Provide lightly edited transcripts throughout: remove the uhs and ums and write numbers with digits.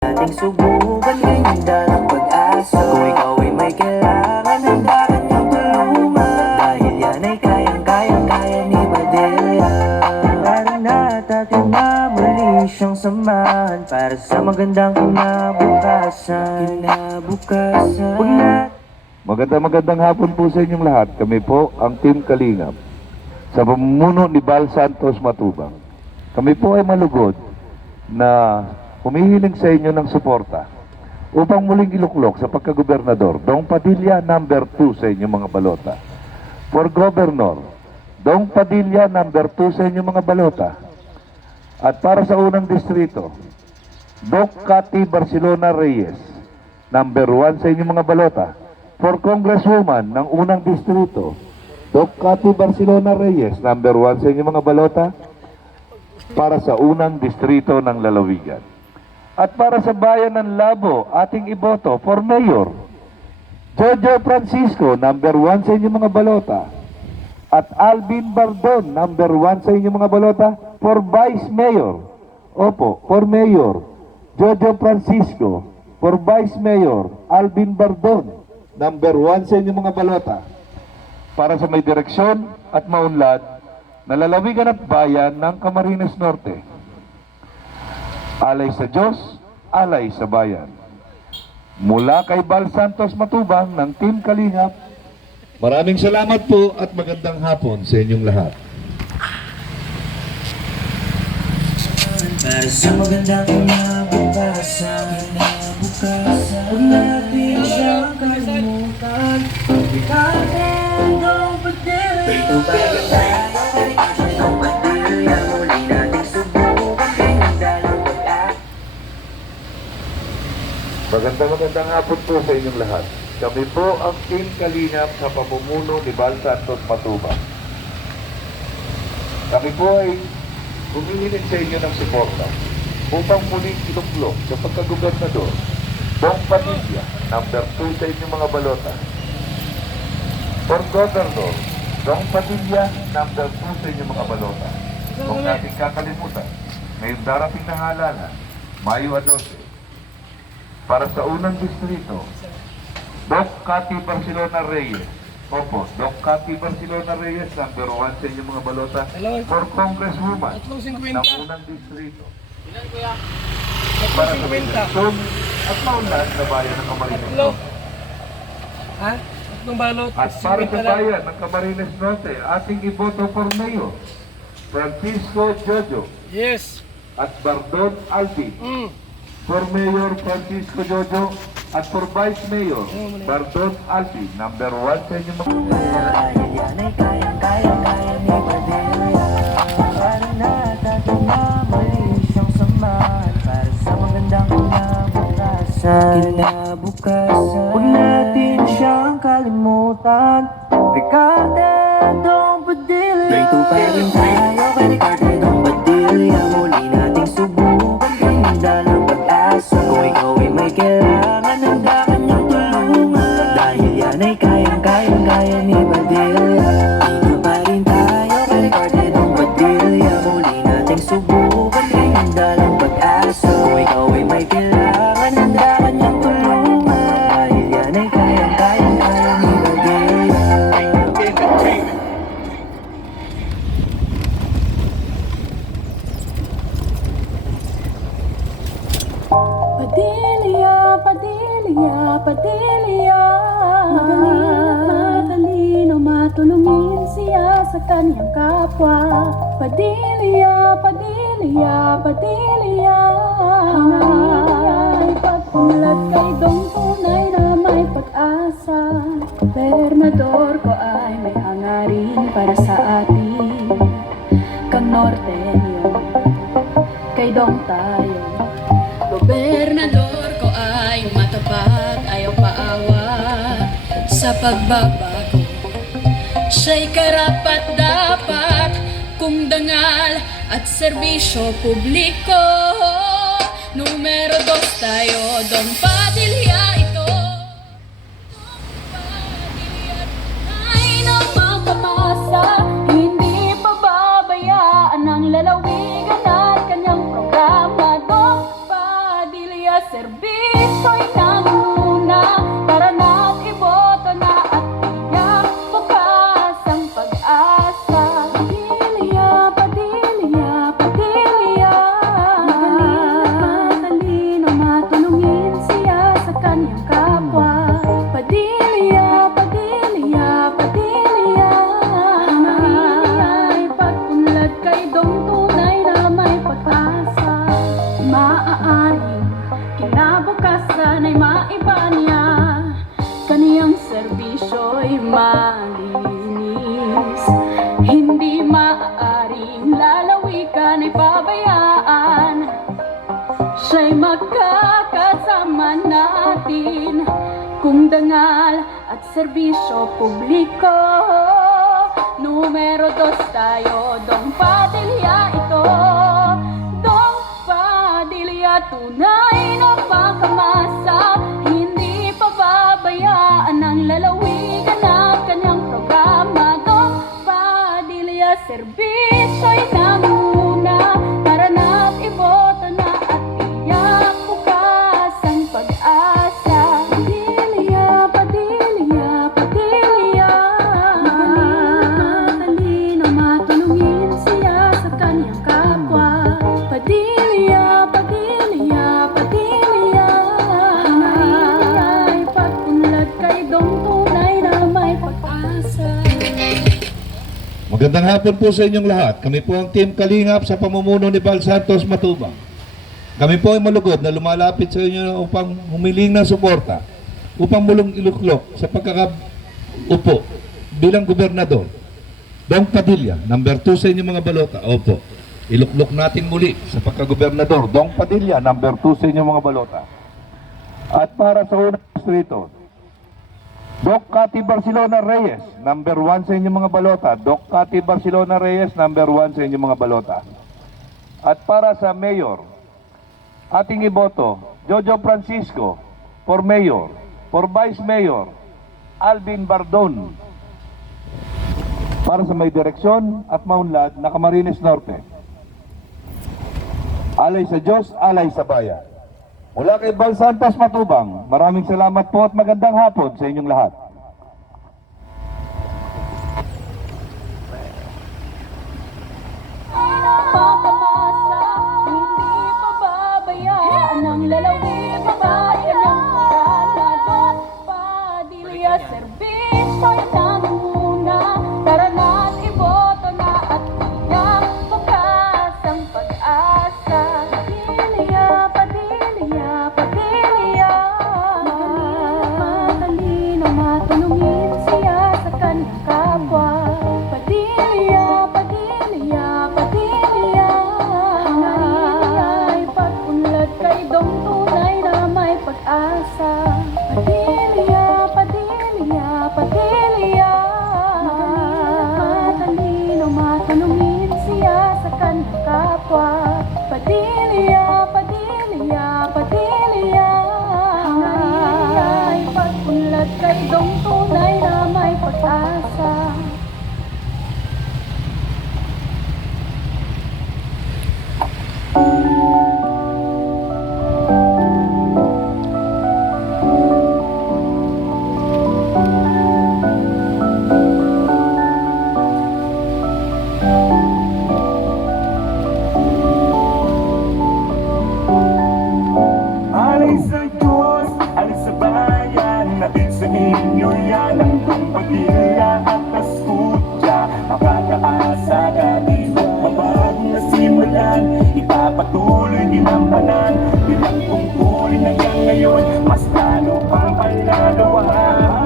Ating subukan ngayong dalang pag-asa. Kung ikaw ay may kailangan, handa ka niyang tulungan. Dahil yan ay kaya ni Padilla. Parang natin na muli siyang samahan para sa magandang kinabukasan. Magandang hapon po sa inyong lahat. Kami po ang Team Kalingap sa pamumuno ni Bal Santos Matubang. Kami po ay malugod na humihiling sa inyo ng suporta upang muling iluklok sa pagkagobernador Dong Padilla number 2 sa inyong mga balota. For Governor, Dong Padilla number 2 sa inyong mga balota. At para sa unang distrito, Doc Cathy Barcelona Reyes number 1 sa inyong mga balota. For Congresswoman ng unang distrito, Doc Cathy Barcelona Reyes number 1 sa inyong mga balota para sa unang distrito ng Lalawigan. At para sa bayan ng Labo, ating iboto for Mayor, Jojo Francisco, number 1 sa inyong mga balota. At Alvin Bardon, number 1 sa inyong mga balota for Vice Mayor. Opo, for Mayor, Jojo Francisco. For Vice Mayor, Alvin Bardon, number 1 sa inyong mga balota. Para sa may direksyon at maunlad na lalawigan at bayan ng Camarines Norte. Alay sa Diyos, alay sa bayan. Mula kay Bal Santos Matubang ng Team Kalingap, maraming salamat po at magandang hapon sa inyong lahat. Para sa magandang kinabukasan, huwag natin siyang kalimutan. Ikatin Dong Padilla. Ito ba yung tayo kay Dong Padilla? Muli nating subukan ngayong dalang pag-asa. Magandang hapon po sa inyong lahat. Kami po ang Team Kalingap sa pamumuno ni Bal Santos Matubang. Kami po ay humihiling sa inyo ng suporta upang muling iluklok sa pagkagobernador Dong Padilla, number 2 sa inyong mga balota. For Governor, Dong Padilla, number 2 sa inyong mga balota. Huwag natin kakalimutan, ngayong darating na halalan, Mayo 12, para sa unang distrito, Doc Cathy Barcelona Reyes. Opo, Doc Cathy Barcelona Reyes, number 1 sa inyong mga balota. For Congresswoman ng unang distrito. Ilan kuya? Para sa direksyon at maunlad na bayan ng Camarines Norte. Ha? Tatlong balot. At para sa bayan ng Camarines Norte, ating iboto for Mayor, Francisco Jojo Yes. at Bardon Alvin. For Mayor, Francisco Jojo at for Vice Mayor, Bardon Alvin, number 1 sa inyong mga... Dahil yan ay kaya ni Padilla. Parang natin na muli siyang samahan para sa magandang kinabukasan. Huwag natin siyang kalimutan. Ikatin Dong Padilla. Ito pa rin tayo kay Ikatin Dong Padilla. Muli nating subukan ngayong dalang pag-asa. Kung ikaw ay may kailangan, handa ka niyang tulungan. Dahil yan ay kaya ni Padilla. Dito pa rin tayo kay Ikatin Dong Padilla. Muli nating subukan ngayong dalang pag-asa. Kung ikaw ay may kailangan, handa ka niyang tulungan. Dahil yan ay kaya ni Padilla. Padilla, Padilla, Padilla. Magaling at matalino, matulungin siya sa kanyang kapwa. Padilla, Padilla, Padilla. Hangarin ay pagmulat kay Dong, tunay na may pag-asa. Gobernador ko ay may hangarin para sa atin. Kang nortenyo, kay Dong tayo. Gobernador ko ay matapag, ayaw paawat sa pagbabago. Siya'y karapat dapat kung dangal at serbisyo publiko. Numero 2 tayo, Dong Padilla ito. Ay namang pamasa, hindi pababayaan ang lalawigan at kanyang programa. Dong Padilla, serbisyo'y nanguna. Tara na't iboto na at tiyak bukas ang pag-asa. Padilya, Padilya, Padilya. Matalino, matulungin siya sa kanyang kapwa. Padilya, Padilya, Padilya. Ay pagpunlad kay Dong tunay na may pag-asa. Maaaring kinabukasan ay maiba niya, kaniyang serbisyo'y malinis. Hindi maaaring lalawigan ay pabayaan, siya'y magkakasama natin. Kung dangal at serbisyo publiko, numero 2 tayo, Dong Padilya ito. Dong Padilya, tunay na pangkamasa, hindi pababayaan ang lalawigan ng kanyang programa. Dong Padilya, serbisyo'y nanguna. Tara na't iboto na at tiyak bukas ang pag-asa. Padilya, Padilya, Padilya. Matalino, matulungin siya sa kanyang kapwa. Padilya, Padilya, Padilya. Ay pagpunlad kay Dong tunay na may pag-asa. Magandang hapon po sa inyong lahat. Kami po ang Team Kalingap sa pamumuno ni Val Santos Matubang. Kami po ay malugod na lumalapit sa inyo upang humiling ng suporta, upang mulong iluklok sa pagkakaupo bilang gobernador. Dong Padilya, number 2 sa inyong mga balota. Opo, iluklok natin muli sa pagkagobernador. Dong Padilya, number 2 sa inyong mga balota. At para sa unang distrito, Doc Cathy Barcelona Reyes, number 1 sa inyong mga balota. Doc Cathy Barcelona Reyes, number 1 sa inyong mga balota. At para sa mayor, ating iboto, Jojo Francisco, for mayor. For vice mayor, Alvin Bardon. Para sa may direksyon at maunlad na Camarines Norte. Alay sa Diyos, alay sa bayan. Mula kay Val Santos Matubang, maraming salamat po at magandang hapon sa inyong lahat. Pangkamasa, hindi pababayaan ang lalawigan ng kanyang programa. Dong Padilya, serbisyo'y nanguna. Tara na't iboto na at tiyak bukas ang pag-asa. Padilya, Padilya, Padilya. Matalino, matulungin siya sa kanyang kapwa. Padilya, Padilya, Padilya. Ay pagpunlad kay Dong tunay na may pag-asa. Padilya, Padilya, Padilya. Matalino, matulungin siya sa kanyang kapwa. Padilya, Padilya, Padilya. Ay pagpunlad kay Dong tunay na may pag-asa. Alay sa Diyos, alay sa bayan, natin sa inyo yan ang Dong Padilya at Ascutya. Makakaasa ka din mabagong nasimulan, ipapatuloy din ang panan. Bilang tungkulin hanggang ngayon, mas lalo pang palalawa.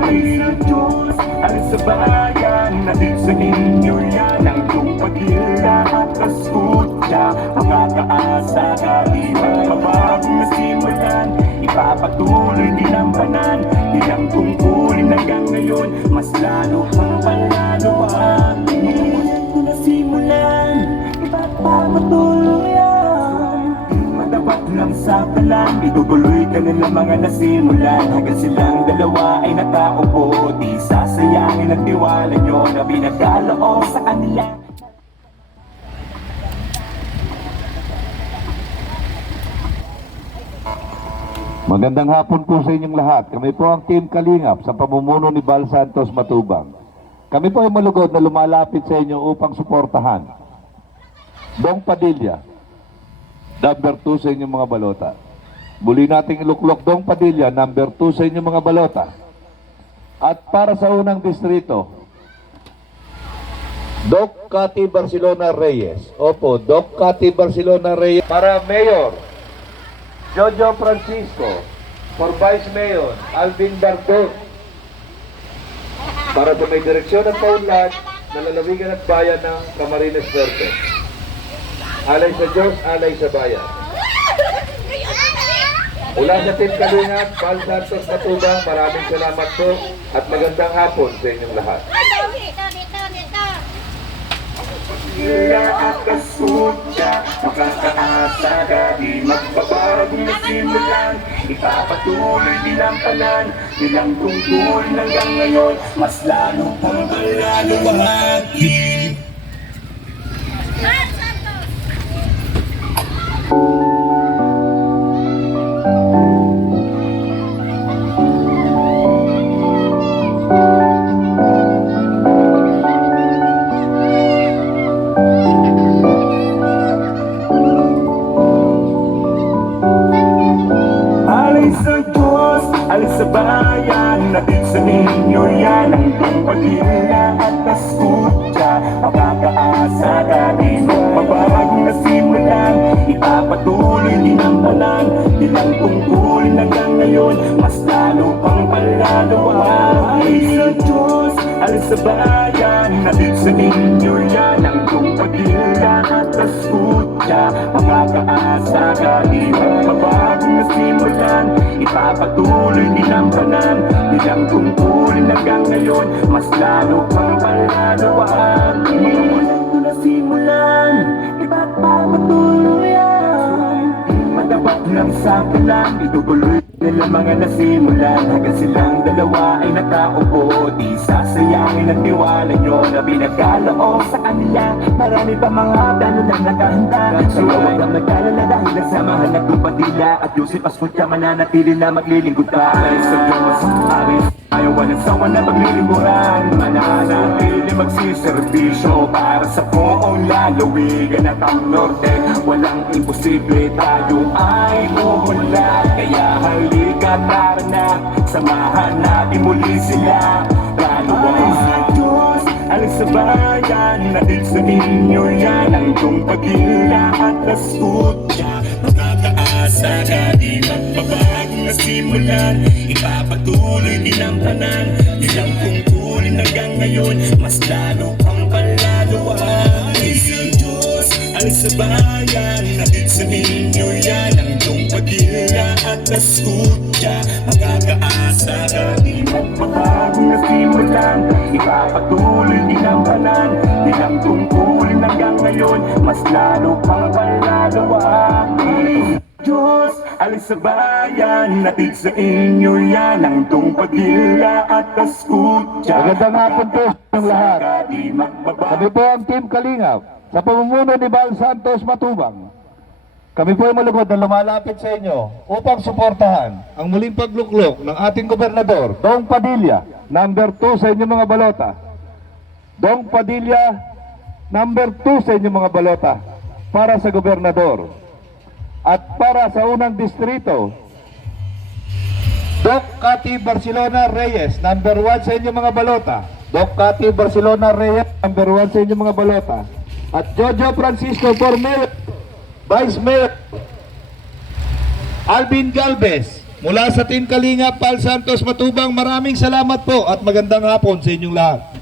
Alay sa Diyos, alay sa bayan, natin sa inyo yan ang Dong Padilya at Ascutya. Makakaasa ka din mabagong nasimulan, ipapatuloy din ang panan. Bilang tungkulin hanggang ngayon, mas lalo pang palalawa. Kung nasimulan, ipapatuloy yan. Matapat lang sa palan, itutuloy ka na ng mga nasimulan. Hanggang silang dalawa ay nakaupo, di sasayangin ang tiwala nyo na pinagkaloob sa kanila. Magandang hapon po sa inyong lahat. Kami po ang Team Kalingap sa pamumuno ni Bal Santos Matubang. Kami po ay malugod na lumalapit sa inyo upang suportahan Dong Padilla, number 2 sa inyong mga balota. Muli nating iluklok Dong Padilla, number 2 sa inyong mga balota. At para sa unang distrito, Doc Cathy Barcelona Reyes. Opo, Doc Cathy Barcelona Reyes. Para Mayor, Jojo Francisco. For Vice Mayor, Alvin Bardot. Para sa may direksyon ng Paunlad, nalalawigan at bayan ng Camarines Norte. Alay sa Diyos, alay sa bayan. Mula sa Team Kalingap, Bal Santos Matubang, maraming salamat po at magandang hapon sa inyong lahat. Pagila at kasutya, makakaasa ka, di magbabago na simulan. Ipapatuloy nilang tanan, nilang tungkol hanggang ngayon, mas lalo pang kaluluwagi. Alay sa Diyos, alay sa bayan, natin sa ninyo yan ang pagpagila at kaskutya. Makakaasa ka, di magbabago na simulan. Ipapatuloy din ang tanan, nilang tungkulin hanggang ngayon, mas lalo pang palalawa. Alay sa Diyos, alay sa bayan, natin sa ninyo yan ang pagpagila at kaskutya. Makakaasa ka, di magbabago na simulan. Ipapatuloy nilang tanan, nilang tungkulin hanggang ngayon, mas lalo pang palalawa. Ito na simulan, ipapatuloy yan. Di madapat ng sakilan, itutuloy nila mga nasimulan. Hanggang silang dalawa ay nakaupo, di sasayangin ang tiwala nyo na pinagkaloob sa kanila. Marami pa mga plano na nakahanda, so huwag kang nagkalala dahil nasamahan ng Padilla at Joseph Ascutya, mananatili na maglilingkod tayo sa Diyos. Aris ayaw walang sawa na maglilingkuran, mananatili magsiservisyo para sa buong lalawigan at ang norte. Walang imposible, tayo ay umunlad. Kaya halika, tara na, samahan natin muli sila. Alay sa Diyos, alay sa bayan, natin sa ninyo yan ang iyong pagila at kaskutya. Makakaasa ka, di magbabago na simulan. Ipapatuloy din ang tanan, nilang tungkulin hanggang ngayon, mas lalo pang palalawa. Alay sa Diyos, alay sa bayan, natin sa ninyo yan ang iyong pagila at kaskutya. Makakaasa ka, di magbabago na simulan. Ipapatuloy din ang tanan, nilang tungkulin hanggang ngayon, mas lalo pang palalawa. Diyos, alis sa bayan, natin sa inyo yan ang itong pagila at kaskutya. Magandang hapon po sa inyong lahat. Kami po ang Team Kalingap sa pamumuno ni Bal Santos Matubang. Kami po ay malugod na lumalapit sa inyo upang suportahan ang muling pagluklok ng ating gobernador, Dong Padilla, number 2 sa inyong mga balota. Dong Padilla, number 2 sa inyong mga balota para sa gobernador. At para sa unang distrito, Doc Cathy Barcelona Reyes, number 1 sa inyong mga balota. Doc Cathy Barcelona Reyes, number 1 sa inyong mga balota. At Jojo Francisco for Mayor, Vice Mayor, Alvin Galvez, mula sa Team Kalingap, Bal Santos Matubang. Maraming salamat po at magandang hapon sa inyong lahat.